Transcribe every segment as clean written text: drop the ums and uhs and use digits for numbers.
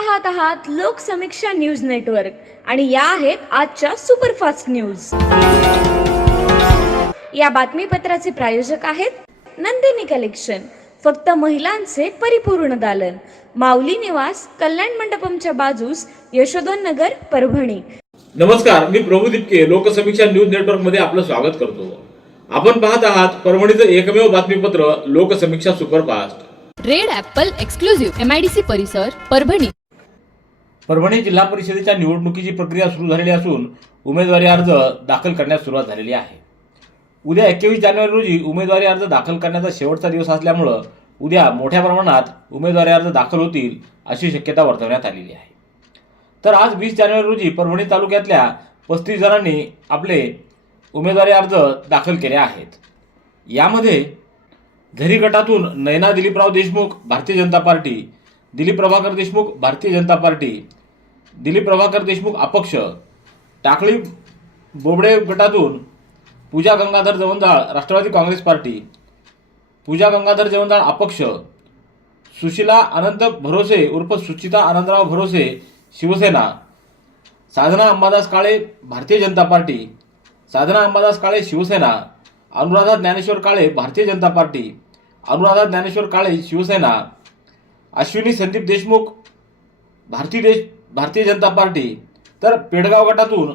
पाहत आहात Loksamiksha news network आणि या आहेत आजच्या सुपरफास्ट न्यूज। या बातमीपत्राचे प्रायोजक आहेत नंदिनी कलेक्शन, फक्त महिलांचे परिपूर्ण दालन, माऊली निवास, कल्याण मंडपमच्या बाजूस, यशोधन नगर, परभणी। नमस्कार, मी प्रभू दिपके लोकसमीक्षा न्यूज नेटवर्क मध्ये आपलं स्वागत करतो। आपण पाहत आहात परभणीचं एकमेव बातमीपत्र Loksamiksha superfast. Red Apple exclusive MIDC परिसर परभणी। परभणी जिल्हा परिषदेच्या निवडणुकीची प्रक्रिया सुरू झालेली असून उमेदवारी अर्ज दाखल करण्यास सुरुवात झालेली आहे। उद्या 21 जानेवारी रोजी उमेदवारी अर्ज दाखल करण्याचा शेवटचा दिवस असल्यामुळे उद्या मोठ्या प्रमाणात उमेदवारी अर्ज दाखल होतील अशी शक्यता वर्तवण्यात आलेली आहे। तर आज 20 जानेवारी रोजी परभणी तालुक्यातल्या 35 जणांनी आपले उमेदवारी अर्ज दाखल केले आहेत। यामध्ये झरी गटातून नयना दिलीपराव देशमुख भारतीय जनता पार्टी, दिलीप प्रभाकर देशमुख भारतीय जनता पार्टी, दिलीप प्रभाकर देशमुख अपक्ष, टाकळी बोबडे गटातून पूजा गंगाधर जवंजाळ राष्ट्रवादी काँग्रेस पार्टी, पूजा गंगाधर जवंजाळ अपक्ष, सुशीला अनंत भरोसे उर्फ सुचिता आनंदराव भरोसे शिवसेना, साधना अंबादास काळे भारतीय जनता पार्टी, साधना अंबादास काळे शिवसेना, अनुराधा ज्ञानेश्वर काळे भारतीय जनता पार्टी, अनुराधा ज्ञानेश्वर काळे शिवसेना, अश्विनी संदीप देशमुख भारतीय जनता पार्टी, तर पेडगाव गटातून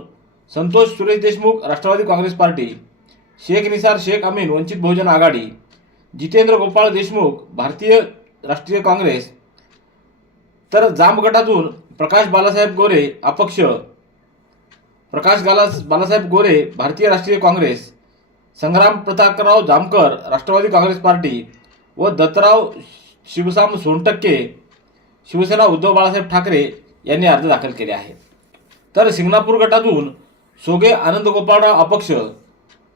संतोष सुरेश देशमुख राष्ट्रवादी काँग्रेस पार्टी, शेख निसार शेख अमीन वंचित बहुजन आघाडी, जितेंद्र गोपाळ देशमुख भारतीय राष्ट्रीय काँग्रेस, तर जांब गटातून प्रकाश बालासाहेब गोरे अपक्ष, प्रकाश बालासाहेब गोरे भारतीय राष्ट्रीय काँग्रेस, संग्राम प्रतापराव जामकर राष्ट्रवादी काँग्रेस पार्टी व दत्तराव शिवसाम सोनटक्के शिवसेना उद्धव बाळासाहेब ठाकरे यांनी अर्ज दाखल केले आहेत। तर सिंगणापूर गटातून सोगे आनंद गोपाळराव अपक्ष,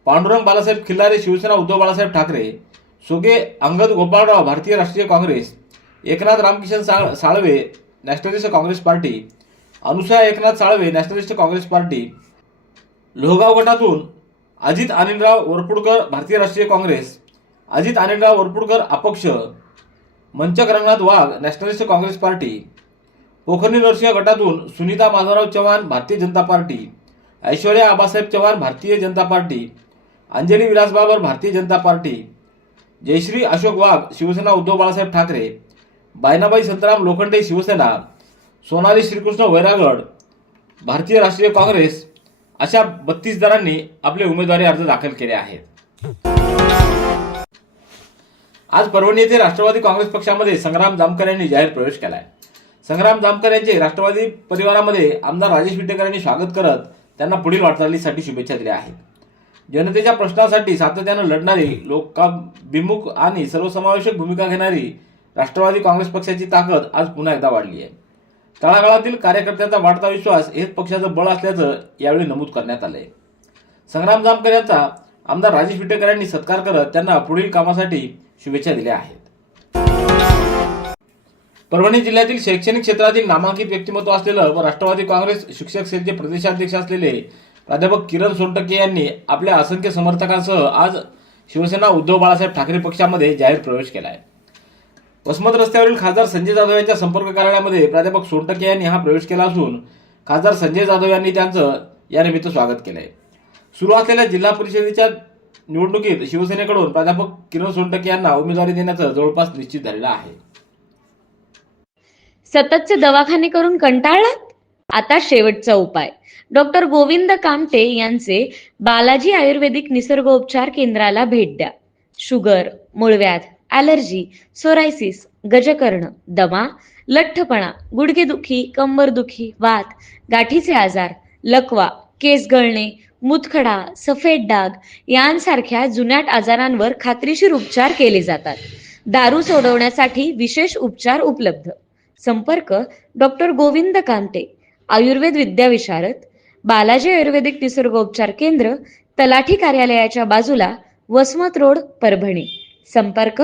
Pandurang Balasaheb Khillare Shiv Sena Uddhav Balasaheb Thackeray, सोगे Angad Gopalrao Bharatiya Rashtriya Congress, Eknath Ramkishan Salve Nationalist Congress Party, Anusaya Eknath Salve Nationalist Congress Party, Lohgaon गटातून अजित अनिलराव वरपुडकर भारतीय राष्ट्रीय काँग्रेस, अजित अनिलराव वरपुडकर अपक्ष, मंचक रंगनाथ वाघ nationalist Congress party, Pokharni Narasimha गटातून Sunita Madhavrao Chavan Bharatiya Janata party, Aishwarya Abasaheb Chavan Bharatiya Janata party, Anjali Vilas Babar Bharatiya Janata party, Jayashree Ashok वाघ शिवसेना उद्धव बाळासाहेब ठाकरे, बायनाबाई संतराम लोखंडे शिवसेना, सोनाली श्रीकृष्ण वैरागड भारतीय राष्ट्रीय काँग्रेस अशा 32 जणांनी आपले उमेदवारी अर्ज दाखल केले आहेत। आज परभणी येथे राष्ट्रवादी काँग्रेस पक्षामध्ये संग्राम जामकर यांनी जाहीर प्रवेश केलाय। संग्राम जामकर यांचे राष्ट्रवादी परिवारामध्ये आमदार राजेश विटेकर यांनी स्वागत करत त्यांना पुढील वाटचालीसाठी शुभेच्छा दिल्या आहेत। जनतेच्या प्रश्नांसाठी सातत्याने लढणारी, लोकाभिमुख आणि सर्वसमावेशक भूमिका घेणारी राष्ट्रवादी काँग्रेस पक्षाची ताकद आज पुन्हा एकदा वाढली आहे। तळागाळातील कार्यकर्त्यांचा वाढता विश्वास हेच पक्षाचं बळ असल्याचं यावेळी नमूद करण्यात आलंय। संग्राम जामकर यांचा आमदार राजेश विटेकर यांनी सत्कार करत त्यांना पुढील कामासाठी शुभेच्छा दिल्या आहेत। परभणी जिल्ह्यातील शैक्षणिक क्षेत्रातील नामांकित व्यक्तिमत्व असलेलं व राष्ट्रवादी काँग्रेस शिक्षक सेलचे प्रदेशाध्यक्ष असलेले प्राध्यापक किरण सोनटक्के यांनी आपल्या असंख्य समर्थकांसह आज शिवसेना उद्धव बाळासाहेब ठाकरे पक्षामध्ये जाहीर प्रवेश केला आहे। वसमत रस्त्यावरील खासदार संजय जाधव यांच्या संपर्क कार्यालयामध्ये प्राध्यापक सोनटक्के यांनी हा प्रवेश केला असून खासदार संजय जाधव यांनी त्यांचं यानिमित्त स्वागत केलंय। सुरू असलेल्या जिल्हा परिषदेच्या निवडणुकीत शिवसेनेकडून प्राध्यापक किरण सोनटक्के यांना उमेदवारी देण्याचं जवळपास निश्चित झालेलं आहे। सततचे दवाखाने करून कंटाळलात? आता शेवटचा उपाय। डॉक्टर गोविंद कामटे यांचे बालाजी आयुर्वेदिक निसर्गोपचार केंद्राला भेट द्या। शुगर, मूळव्याध, ॲलर्जी, सोरायसिस, गजकर्ण, दमा, लठ्ठपणा, गुडघेदुखी, कंबरदुखी, वात, गाठीचे आजार, लकवा, केस गळणे, मुतखडा, सफेद डाग यांसारख्या जुनाट आजारांवर खात्रीशीर उपचार केले जातात। दारू सोडवण्यासाठी विशेष उपचार उपलब्ध। संपर्क डॉक्टर गोविंद कामटे, आयुर्वेद विद्याविशारद, बालाजी आयुर्वेदिक निसर्गोपचार केंद्र, तलाठी कार्यालयाच्या बाजूला, वसमत रोड, परभणी। संपर्क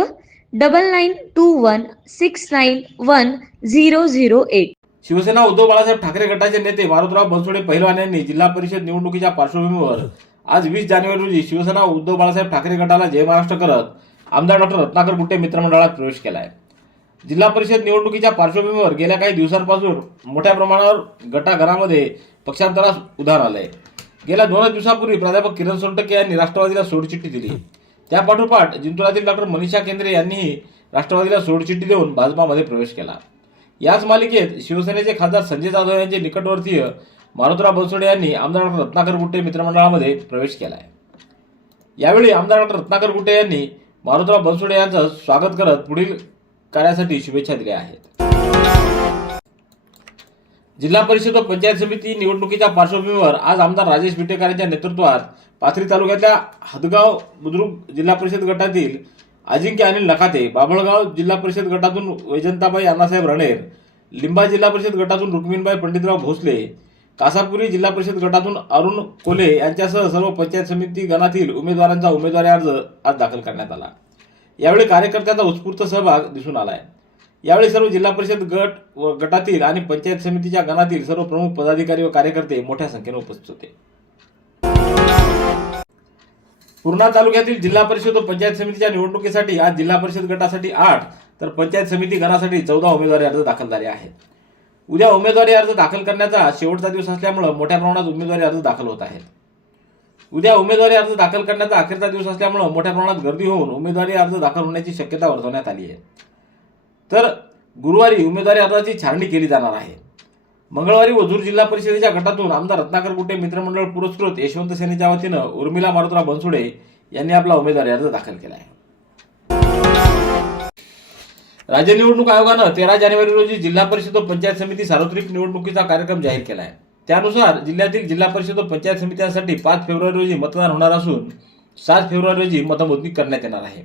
9921691008। शिवसेना उद्धव बाळासाहेब ठाकरे गटाचे नेते मारुतराव बनसोडे पहिलवान यांनी जिल्हा परिषद निवडणुकीच्या पार्श्वभूमीवर आज 20 जानेवारी रोजी शिवसेना उद्धव बाळासाहेब ठाकरे गटाला जय महाराष्ट्र करत आमदार डॉक्टर रत्नाकर गुट्टे मित्रमंडळात प्रवेश केलाय। जिल्हा परिषद निवडणुकीच्या पार्श्वभूमीवर गेल्या काही दिवसांपासून मोठ्या प्रमाणावर गटाघरामध्ये पक्षांतरास उधार आलंय. गेल्या 2 दिवसापूर्वी प्राध्यापक किरण सोनटके यांनी राष्ट्रवादीला सोडचिठ्ठी दिली. त्यापाठोपाठ जिंतूरातील डॉक्टर मनीषा केंद्रे यांनीही राष्ट्रवादीला सोडचिठ्ठी देऊन भाजपामध्ये प्रवेश केला. याच मालिकेत शिवसेनेचे खासदार संजय जाधव यांचे निकटवर्तीय मारुतराव बनसोडे यांनी आमदार डॉक्टर रत्नाकर गुट्टे मित्रमंडळामध्ये प्रवेश केला आहे. यावेळी आमदार डॉक्टर रत्नाकर गुट्टे यांनी मारुतराव बनसोडे यांचं स्वागत करत पुढील कार्यासाठी शुभेच्छा दिल्या आहेत. जिल्हा परिषद व पंचायत समिती निवडणुकीच्या पार्श्वभूमीवर आज आमदार राजेश विटेकर यांच्या नेतृत्वात पाथरी तालुक्यातल्या हदगाव बुद्रुक जिल्हा परिषद गटातील अजिंक्य अनिल नखाते, बाभळगाव जिल्हा परिषद गटातून वैजंताबाई अण्णासाहेब रणेर, लिंबा जिल्हा परिषद गटातून रुक्मिणबाई पंडितराव भोसले, कासापुरी जिल्हा परिषद गटातून अरुण कोले यांच्यासह सर्व पंचायत समिती गणातील उमेदवारांचा उमेदवारी अर्ज आज दाखल करण्यात आला. यावेळी कार्यकर्त्यांचा उत्स्फूर्त सहभाग दिसून आलाय. यावेळी सर्व जिल्हा परिषद गट व गटातील आणि पंचायत समितीच्या गणातील सर्व प्रमुख पदाधिकारी व कार्यकर्ते मोठ्या संख्येने उपस्थित होते. पूर्णा तालुक्यातील जिल्हा परिषद व पंचायत समितीच्या निवडणुकीसाठी आज जिल्हा परिषद गटासाठी 8 तर पंचायत समिती गणासाठी 14 उमेदवारी अर्ज दाखल झाले आहेत. उद्या उमेदवारी अर्ज दाखल करण्याचा शेवटचा दिवस असल्यामुळे मोठ्या प्रमाणात उमेदवारी अर्ज दाखल होत आहेत. उद्या उमेदवारी अर्ज दाखल करण्याचा अखेरचा दिवस असल्यामुळे मोठ्या प्रमाणात गर्दी होऊन उमेदवारी अर्ज दाखल होण्याची शक्यता वर्तवण्यात आली आहे. तर गुरुवारी उमेदवारी अर्जाची छाननी केली जाणार आहे. मंगळवारी वझूर जिल्हा परिषदेच्या गटातून आमदार रत्नाकर गुट्टे मित्रमंडळ पुरस्कृत यशवंत सेनेच्या वतीनं उर्मिला मारुतराव बनसोडे यांनी आपला उमेदवारी अर्ज दाखल केला आहे. राज्य निवडणूक आयोगानं 13 जानेवारी रोजी जिल्हा परिषद व पंचायत समिती सार्वत्रिक निवडणुकीचा कार्यक्रम जाहीर केला आहे. त्यानुसार जिल्ह्यातील जिल्हा परिषद व पंचायत समित्यांसाठी 5 फेब्रुवारी रोजी मतदान होणार असून 7 फेब्रुवारी रोजी मतमोजणी करण्यात येणार आहे.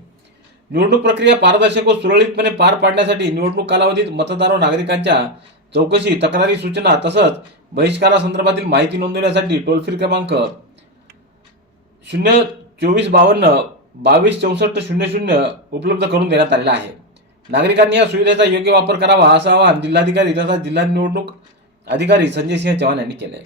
निवडणूक प्रक्रिया पारदर्शक व सुरळीतपणे पार पाडण्यासाठी निवडणूक कालावधीत मतदार व नागरिकांच्या चौकशी, तक्रारी, सूचना तसंच बहिष्कारासंदर्भातील माहिती नोंदवण्यासाठी टोल फ्री क्रमांक 02452 226400 उपलब्ध करून देण्यात आलेला आहे. नागरिकांनी या सुविधेचा योग्य वापर करावा असं आवाहन जिल्हाधिकारी तथा जिल्हा निवडणूक अधिकारी संजय सिंह चव्हाण यांनी केलं आहे.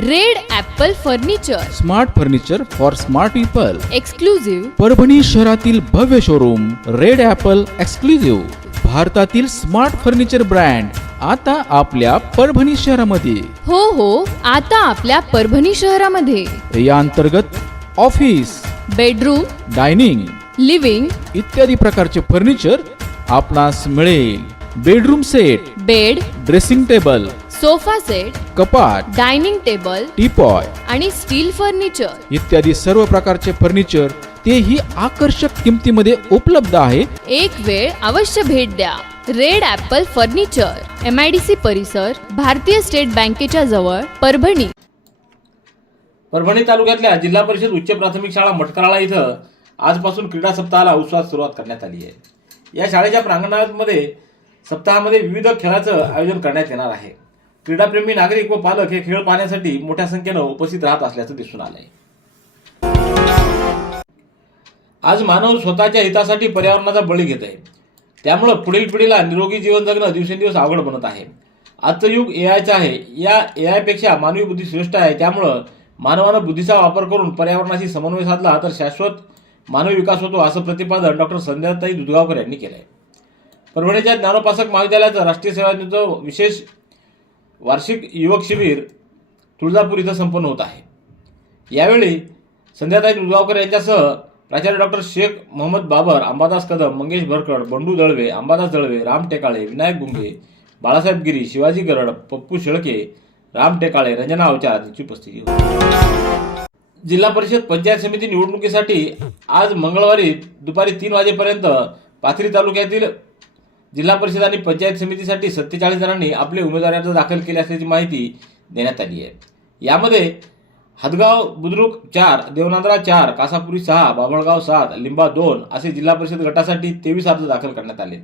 Red Apple furniture, smart furniture for smart people. Exclusive Parbhani शहरातील भव्य शोरूम रेड ॲपल एक्सक्लुझिव्ह, भारतातील स्मार्ट फर्निचर ब्रँड आता आपल्या परभणी शहरामध्ये. हो, आता आपल्या परभणी शहरामध्ये. या अंतर्गत ऑफिस, बेडरूम, डायनिंग, लिव्हिंग इत्यादी प्रकारचे फर्निचर आपणास मिळेल. Bedroom set, bed, dressing table, sofa set, कपाट, डायनिंग टेबल टीपॉय आणि स्टील फर्निचर इत्यादी सर्व प्रकारचे फर्निचर तेही आकर्षक किमतीमध्ये उपलब्ध आहे. एक वेळ अवश्य भेट द्या. रेड ॲपल फर्निचर, MIDC परिसर, भारतीय स्टेट बँकेच्या जवळ, परभणी. परभणी तालुक्यातल्या जिल्हा परिषद उच्च प्राथमिक शाळा मटकराळा इथं आजपासून क्रीडा सप्ताहाला उत्साहात सुरुवात करण्यात आली आहे. या शाळेच्या प्रांगणामध्ये सप्ताहामध्ये विविध खेळाचं आयोजन करण्यात येणार आहे. क्रीडाप्रेमी नागरिक व पालक हे खेळ पाहण्यासाठी मोठ्या संख्येनं उपस्थित राहत असल्याचं दिसून आलंय. आज मानव स्वतःच्या हितासाठी पर्यावरणाचा बळी घेत आहे. त्यामुळं पुढील पिढीला निरोगी जीवन जगणं दिवसेंदिवस अवघड बनत आहे. आजचं युग AIचं आहे. या AI मानवी बुद्धी श्रेष्ठ आहे. त्यामुळं मानवानं बुद्धीचा वापर करून पर्यावरणाशी समन्वय साधला तर शाश्वत मानवी विकास होतो असं प्रतिपादन डॉक्टर संध्याताई दुधगावकर यांनी केलंय. परभणीच्या ज्ञानोपासक महाविद्यालयाचं राष्ट्रीय सेवा योजनेचं विशेष वार्षिक युवक शिबिर तुळजापूर इथं संपन्न होत आहे. यावेळी संध्याताई दुधगावकर यांच्यासह प्राचार्य डॉक्टर शेख मोहम्मद बाबर, अंबादास कदम, मंगेश भरकड, बंडू दळवे, अंबादास दळवे, राम टेकाळे, विनायक गुंगे, बाळासाहेब गिरी, शिवाजी गरड, पप्पू शेळके, राम टेकाळे, रंजना अवचार यांची उपस्थिती होती. जिल्हा परिषद पंचायत समिती निवडणुकीसाठी आज मंगळवारी दुपारी 3 वाजेपर्यंत पाथरी तालुक्यातील जिल्हा परिषद आणि पंचायत समितीसाठी 47 जणांनी आपले उमेदवारी अर्ज दाखल केले असल्याची माहिती देण्यात आली आहे. यामध्ये हदगाव बुद्रुक 4, देवनांदरा 4, कासापुरी 6, बाभळगाव 7, लिंबा 2 असे जिल्हा परिषद गटासाठी 23 अर्ज दाखल करण्यात आले.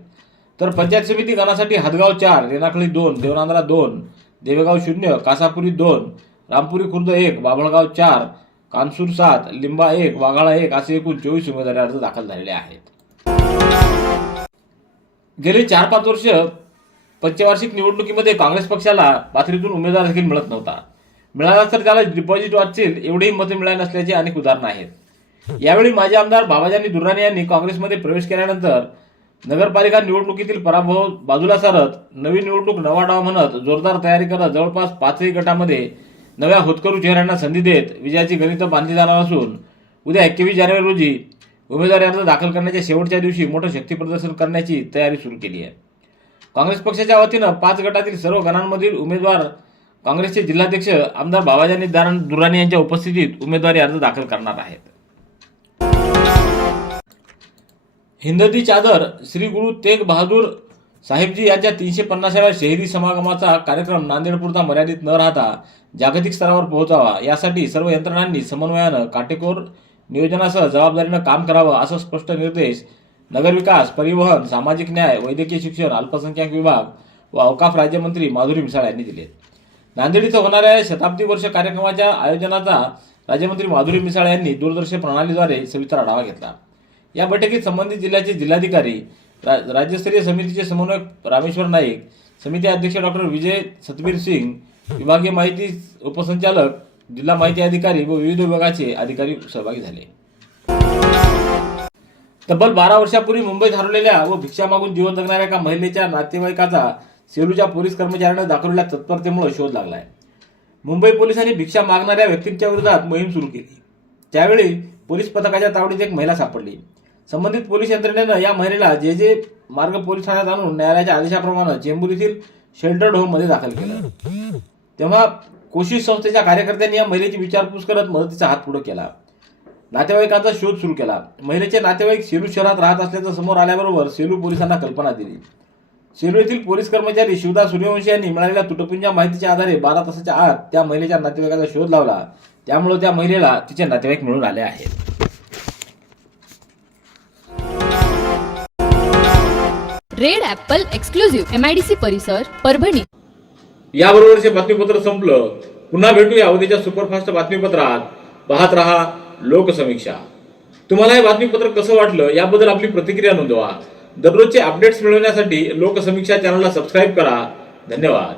तर पंचायत समिती गणासाठी हदगाव 4, रेणाखळी 2, देवनांदरा 2, देवेगाव 0, कासापुरी 2, रामपुरी खुर्द 1, बाभळगाव 4, कानसूर 7, लिंबा 1, वाघाळा 1 असे एकूण 24 उमेदवारी अर्ज दाखल झालेले आहेत. गेली 4-5 वर्ष पंचवार्षिक निवडणुकीमध्ये काँग्रेस पक्षाला पाथरीतून उमेदवार देखील मिळत नव्हता. मिळाला तर त्याला डिपॉझिट वाचतील एवढेही मते मिळाली नसल्याची अनेक उदाहरणं आहेत. यावेळी माजी आमदार बाबाजानी दुर्राणी यांनी काँग्रेसमध्ये प्रवेश केल्यानंतर नगरपालिका निवडणुकीतील पराभव बाजूला सारत नवी निवडणूक नवा डाव म्हणत जोरदार तयारी करत जवळपास 5ही गटामध्ये नव्या होतकरू चेहऱ्यांना संधी देत विजयाची गणितं बांधली जाणार असून उद्या 21 जानेवारी रोजी उमेदवारी अर्ज दाखल करण्याच्या शेवटच्या दिवशी मोठं शक्तीप्रदर्शन करण्याची तयारी सुरू केली आहे. काँग्रेस पक्षाच्या वतीनं 5 गटातील सर्व गणांमधील उमेदवार काँग्रेसचे जिल्हाध्यक्ष आमदार बाबाजानी दुराणी यांच्या उपस्थितीत उमेदवारी अर्ज दाखल करणार आहेत. हिंदती चादर श्री गुरु तेग बहादूर साहेबजी यांच्या 350व्या शहीदी समागमाचा कार्यक्रम नांदेडपुरता मर्यादित न राहता जागतिक स्तरावर पोहोचावा यासाठी सर्व यंत्रणांनी समन्वयानं काटेकोर नियोजनासह जबाबदारीनं काम करावं असं स्पष्ट निर्देश नगरविकास, परिवहन, सामाजिक न्याय, वैद्यकीय शिक्षण, अल्पसंख्याक विभाग व अवकाफ राज्यमंत्री माधुरी मिसाळ यांनी दिले. नांदेड इथं होणाऱ्या शताब्दी वर्ष कार्यक्रमाच्या आयोजनाचा राज्यमंत्री माधुरी मिसाळ यांनी दूरदृश्य प्रणालीद्वारे सविस्तर आढावा घेतला. या बैठकीत संबंधित जिल्ह्याचे जिल्हाधिकारी, राज्यस्तरीय समितीचे समन्वयक रामेश्वर नाईक, समिती अध्यक्ष डॉक्टर विजय सतबीर सिंग, विभागीय माहिती उपसंचालक, जिल्हा माहिती अधिकारी व विविध विभागाचे अधिकारी सहभागी झाले. तब्बल 12 वर्षापूर्वी मुंबईत हरवलेल्या व भिक्षा मागून जीवन जगणाऱ्या एका महिलेच्या नातेवाईकाचा सेलूच्या पोलीस कर्मचाऱ्यांनी दाखवलेल्या तत्परतेमुळे शोध लागलाय. मुंबई पोलिसांनी भिक्षा मागणाऱ्या व्यक्तींच्या विरोधात मोहीम सुरू केली. त्यावेळी पोलीस पथकाच्या तावडीत एक महिला सापडली. संबंधित पोलीस यंत्रणेनं या महिलेला जे मार्ग पोलीस ठाण्यात आणून न्यायालयाच्या आदेशाप्रमाणे चेंबूर येथील शेल्टर्ड होममध्ये दाखल केलं. तेव्हा कोशिश संस्थेच्या कार्यकर्त्यांनी या महिलेची विचारपूस करत मदतीचा हात पुढे केला. नातेवाईकांचा शोध सुरू केला. महिलेचे नातेवाईक सेलू शहरात राहत असल्याचं समोर आल्याबरोबर सेलू पोलिसांना कल्पना दिली. सेलू येथील पोलीस कर्मचारी शिवदास सूर्यवंशी यांनी मिळालेल्या तुटपुंजा माहितीच्या आधारे 12 तासाच्या आत त्या महिलेच्या नातेवाईकाचा शोध लावला. त्यामुळे त्या महिलेला तिचे नातेवाईक मिळून आले आहेत. रेड ॲपल एक्सक्लुझिव्ह MIDC परिसर परभणी. याबरोबरचे बातमीपत्र संपलं. पुन्हा भेटूया उद्याच्या सुपरफास्ट बातमीपत्रात. पाहत रहा लोकसमीक्षा. तुम्हाला हे बातमीपत्र कसं वाटलं याबद्दल आपली प्रतिक्रिया नोंदवा. दररोजचे अपडेट्स मिळवण्यासाठी लोकसमीक्षा चॅनलला सबस्क्राईब करा. धन्यवाद.